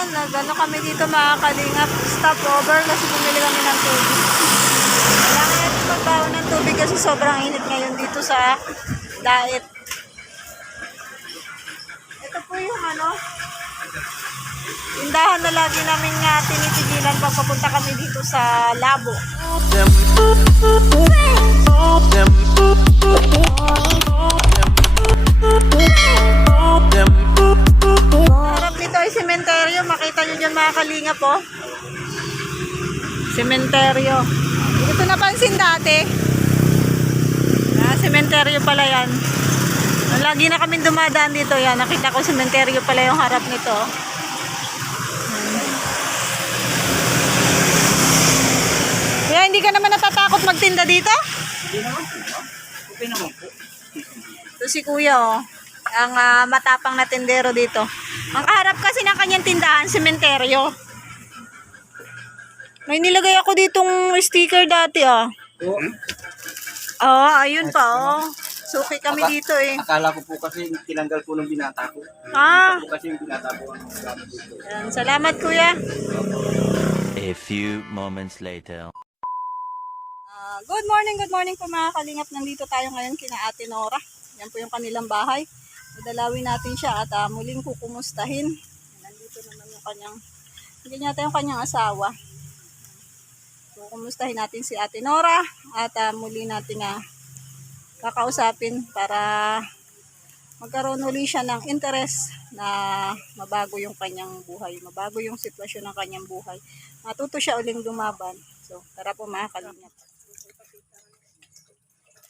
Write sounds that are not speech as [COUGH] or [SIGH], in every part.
Ayan, nagano kami dito mga kalingap. Stop over kasi bumili kami ng tubig. Kailangan natin magbawa ng tubig kasi sobrang init ngayon dito sa diet. Ito po yung ano, tindahan na lagi namin nga tinitigilan pag papunta kami dito sa Labo. Harap nito ay sementeryo. Makita nyo dyan mga kalinga po. Sementeryo. Hindi ko napansin dati. Ah, sementeryo pala yan. Lagi na kami dumadaan dito yan. Nakita ko sementeryo pala yung harap nito. Kaya hindi ka naman natatakot magtinda dito? Okay naman po. Ito si kuya oh. Ang ah, matapang na tendero dito. Ang kaharap kasi ng kanyang tindahan, sementeryo. May nilagay ako ditong sticker dati ah. Oo. Oo, ayun pa oh. Suki kami dito eh. Akala ko po kasi tinanggal po ng binata ko. Ah, Po kasi yung binata ko ang gamit dito. yan. salamat kuya. A few moments later. Ah, good morning, good morning po mga kalingap. Nandito tayo ngayon kina Ate Nora. Yan po yung kanilang bahay. Dadalawin natin siya at ah, muling kukumustahin. Nandito naman yung kanyang, hindi yata yung kanyang asawa. So, kumustahin natin si Ate Nora at ah, muli natin nga kakausapin para magkaroon uli siya ng interest na mabago yung kanyang buhay, mabago yung sitwasyon ng kanyang buhay. Matuto siya uling lumaban. So, tara po mga kalingap.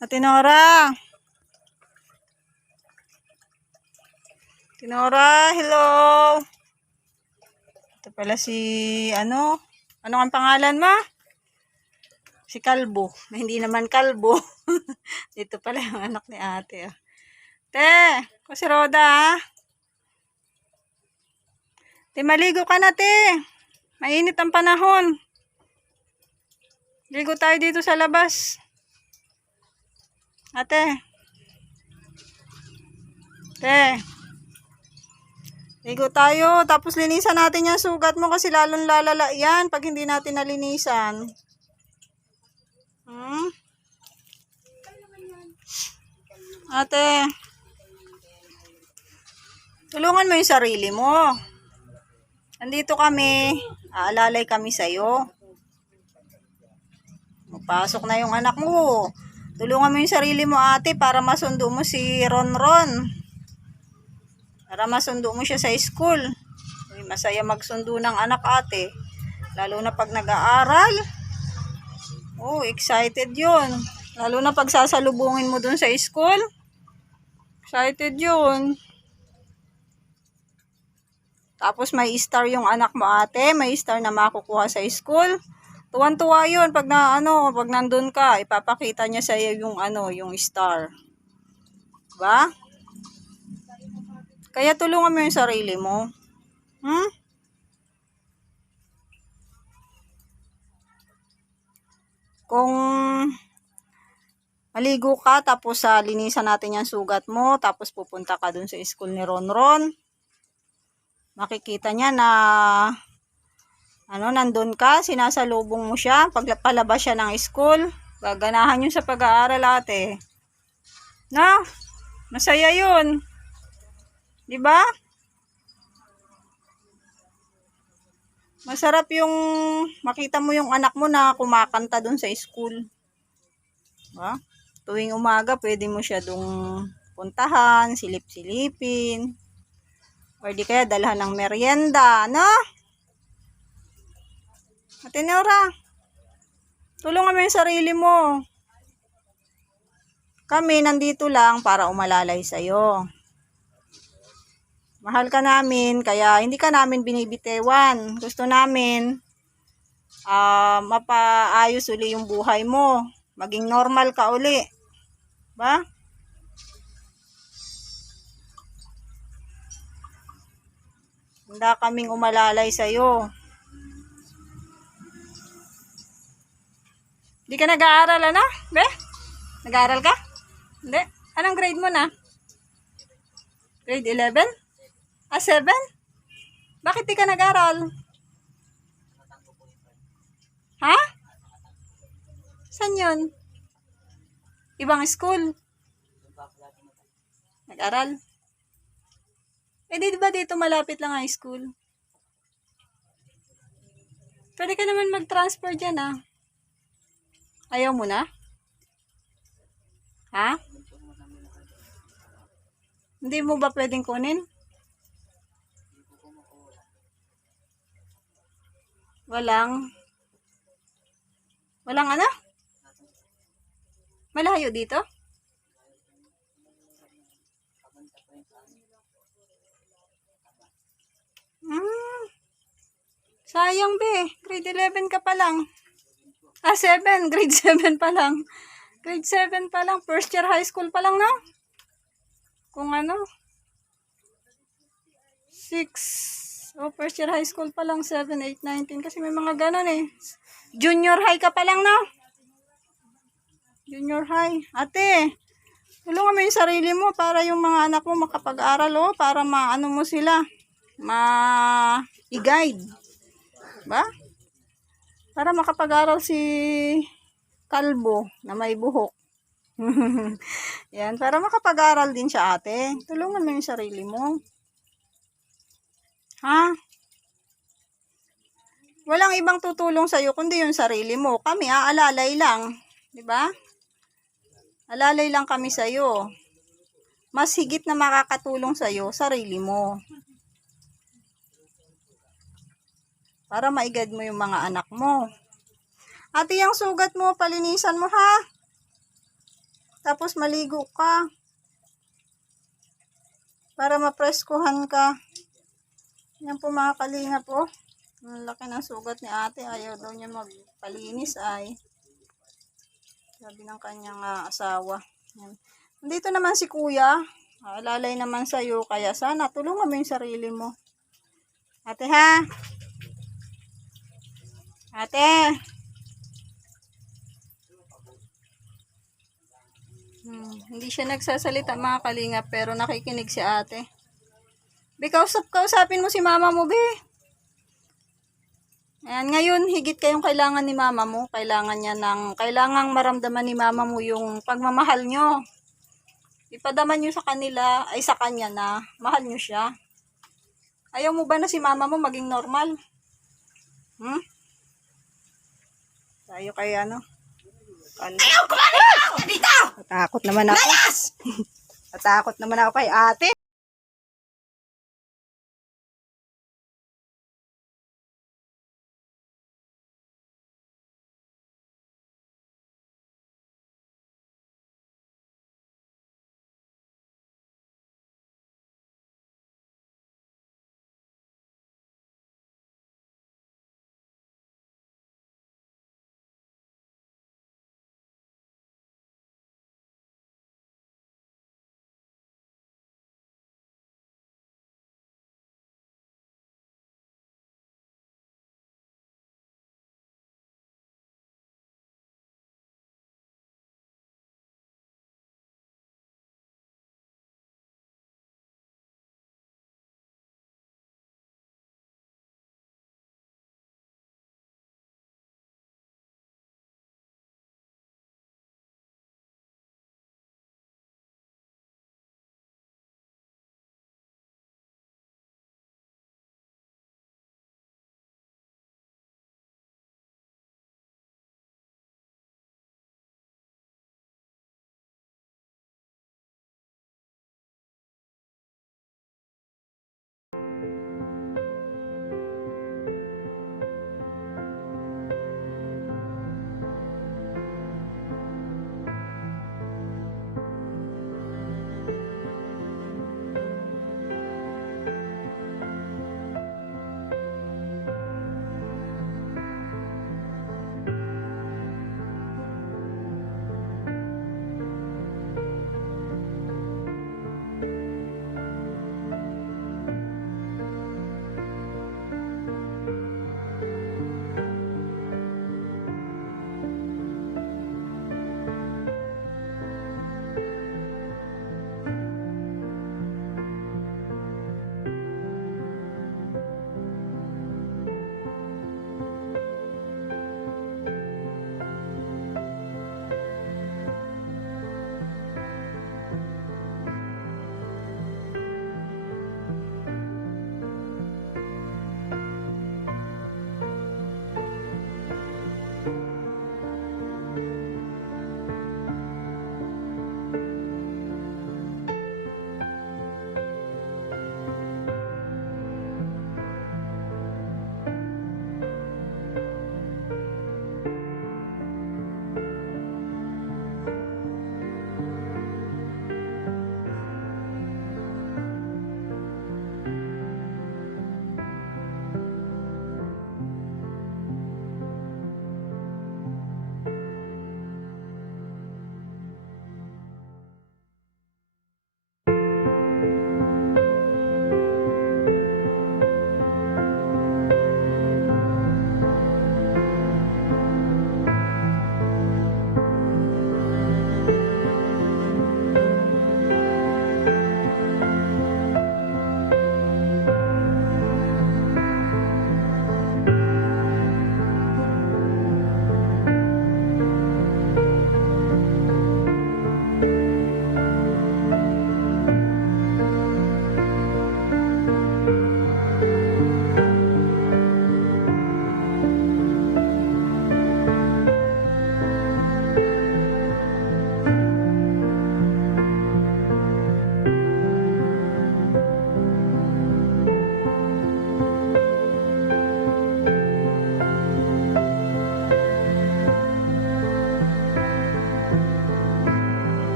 Ate Nora! Ate Nora, hello! Ito pala si, ano? Ano ang pangalan mo? Si Kalbo. Na [LAUGHS] hindi naman Kalbo. [LAUGHS] Dito pala yung anak ni ate. ah. Te, ko si Roda ah. Te, maligo ka na te. Mainit ang panahon. Ligo tayo dito sa labas. Ate. Te. Ligo tayo. Tapos linisan natin yung sugat mo kasi lalong lalala yan pag hindi natin nalinisan. Hmm? Ate. Tulungan mo yung sarili mo. Nandito kami. Aalalay kami sa'yo. Pasok na yung anak mo. Tulungan mo yung sarili mo ate para masundo mo si Ron Ron. Para masundo mo siya sa school. Uy, masaya magsundo ng anak ate. Lalo na pag nag-aaral. Oh, excited yun. Lalo na pag sasalubungin mo dun sa school. Excited yun. Tapos may star yung anak mo ate. May star na makukuha sa school. Tuwan-tuwa yun pag na ano, pag nandun ka, ipapakita niya sa iyo yung ano, yung star. Ba? Kaya tulungan mo yung sarili mo. Hmm? Kung maligo ka tapos sa linisan natin yung sugat mo tapos pupunta ka dun sa school ni Ronron makikita niya na ano, nandun ka, sinasalubong mo siya, pag palabas siya ng school, gaganahan yun sa pag-aaral ate. Na, masaya yun. Di ba? Masarap yung makita mo yung anak mo na kumakanta dun sa school. Diba? Tuwing umaga, pwede mo siya dong puntahan, silip-silipin. Or di kaya dalhan ng merienda, no? Ate Nora, tulungan mo yung sarili mo. Kami nandito lang para umalalay sa'yo. Mahal ka namin, kaya hindi ka namin binibitewan. Gusto namin ah mapaayos uli yung buhay mo. Maging normal ka uli. Ba? Handa kaming umalalay sa'yo. Hindi ka nag-aaral, ano? Be? Nag-aaral ka? Hindi. Anong grade mo na? Grade 11? Ah, 7? Bakit di ka nag-aral? Ha? Saan yun? Ibang school? Nag-aral? Eh, di ba dito malapit lang ang school? Pwede ka naman mag-transfer dyan, ah. Ayaw mo na? Ha? Hindi mo ba pwedeng kunin? Walang... Walang ano? Malayo dito? Hmm. Sayang be. Grade 11 ka pa lang. Ah, 7. [LAUGHS] Grade 7 pa lang. Grade 7 pa lang. First year high school pa lang, no? Kung ano. 6. Oh, first year high school pa lang. 7, 8, 19. Kasi may mga ganon eh. Junior high ka pa lang, no? Junior high. Ate, tulungan mo yung sarili mo para yung mga anak mo makapag-aral, oh. Para maano mo sila. Ma... i-guide. Ba? Para makapag-aral si kalbo na may buhok. [LAUGHS] Yan, para makapag-aral din siya ate. Tulungan mo yung sarili mo. Ha? Walang ibang tutulong sa'yo kundi yung sarili mo. Kami, aalalay lang. Di ba? Alalay lang kami sa'yo. Mas higit na makakatulong sa'yo, sarili mo. Para maigad mo yung mga anak mo. Ate, yung sugat mo, palinisan mo ha. Tapos maligo ka. Para mapreskuhan ka. Yan po mga kalinga po. Ang laki ng sugat ni ate. Ayaw daw niya magpalinis ay. Sabi ng kanyang ah, asawa. Yan. Nandito naman si kuya. Alalay naman sa'yo. Kaya sana tulungan mo yung sarili mo. Ate ha. Ate. Hmm, hindi siya nagsasalita mga kalinga pero nakikinig si ate. Be, kausap, kausapin mo si mama mo, be. Ayan, ngayon, higit kayong kailangan ni mama mo. Kailangan niya ng, kailangang maramdaman ni mama mo yung pagmamahal nyo. Ipadaman nyo sa kanila, ay sa kanya na, mahal nyo siya. Ayaw mo ba na si mama mo maging normal? Hmm? Tayo kay ano? Ayaw ko dito! Natakot naman ako. [LAUGHS] Natakot naman ako kay ate.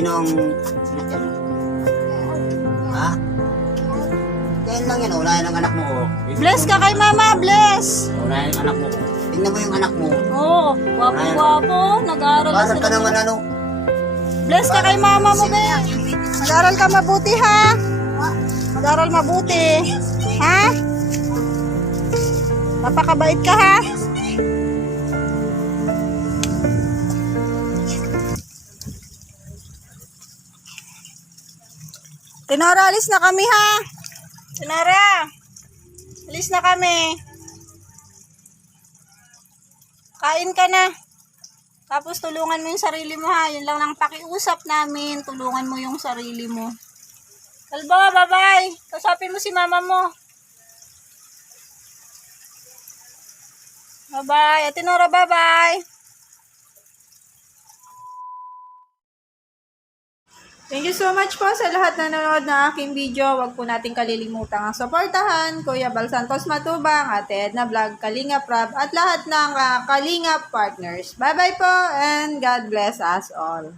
Sino ang sinatyan mo? Ha? Kaya lang yan, wala yan ang anak mo. Oh. Bless ka kay mama, bless! Wala yan ang anak mo. Tingnan mo yung anak mo. Oo, oh, gwapo-gwapo. Nag-aaral na sila. ka naman ano? Bless ka kay mama mo, be. Mag-aral ka mabuti, ha? Mag-aral mabuti. Ha? Napakabait ka, ha? Tinora, alis na kami, ha? Tinora, alis na kami. Kain ka na. Tapos tulungan mo yung sarili mo ha. Yun lang ang pakiusap namin. Tulungan mo yung sarili mo. Kalba, bye-bye. Kasapin mo si mama mo. Bye-bye. Ate bye-bye. Thank you so much po sa lahat na nanonood ng aking video. Huwag po nating kalilimutan ang suportahan. Kuya Bal Santos Matubang, Ate Edna Vlog, Kalinga Prab, at lahat ng ah, Kalinga partners. Bye-bye po and God bless us all.